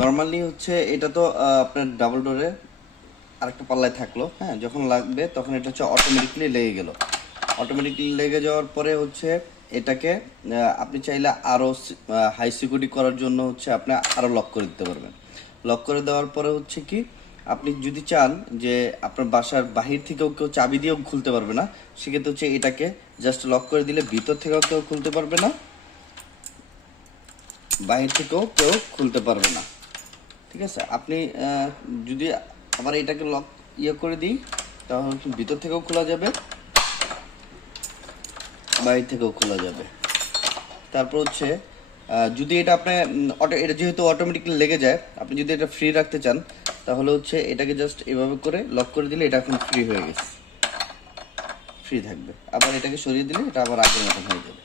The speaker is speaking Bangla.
নর্মালি হচ্ছে এটা তো আপনার ডাবল ডোরে আরেকটা পাল্লায় থাকলো, হ্যাঁ, যখন লাগবে তখন এটা হচ্ছে অটোমেটিকলি লেগে গেল। অটোমেটিকলি লেগে যাওয়ার পরে হচ্ছে এটাকে আপনি চাইলে আরও হাই সিকিউরিটি করার জন্য হচ্ছে আপনি আরও লক করে দিতে পারবেন। লক করে দেওয়ার পরে হচ্ছে কি, আপনি যদি চান যে আপনার বাসার বাহির থেকেও কেউ চাবি দিয়েও খুলতে পারবে না, সেক্ষেত্রে হচ্ছে এটাকে জাস্ট লক করে দিলে ভিতর থেকেও কেউ খুলতে পারবে না, বাহির থেকেও কেউ খুলতে পারবে না। ঠিক আছে, আপনি যদি আবার এটাকে লক করে দিই, তাহলে ভিতর থেকেও খোলা যাবে, বাইরে থেকেও খোলা যাবে। তারপর হচ্ছে যদি এটা আপনার এটা যেহেতু অটোমেটিকলি লেগে যায়, আপনি যদি এটা ফ্রি রাখতে চান তাহলে হচ্ছে এটাকে জাস্ট এভাবে করে লক করে দিলে এটা এখন ফ্রি হয়ে গেছে, ফ্রি থাকবে। আবার এটাকে সরিয়ে দিলে এটা আবার আগের মতন হয়ে যাবে।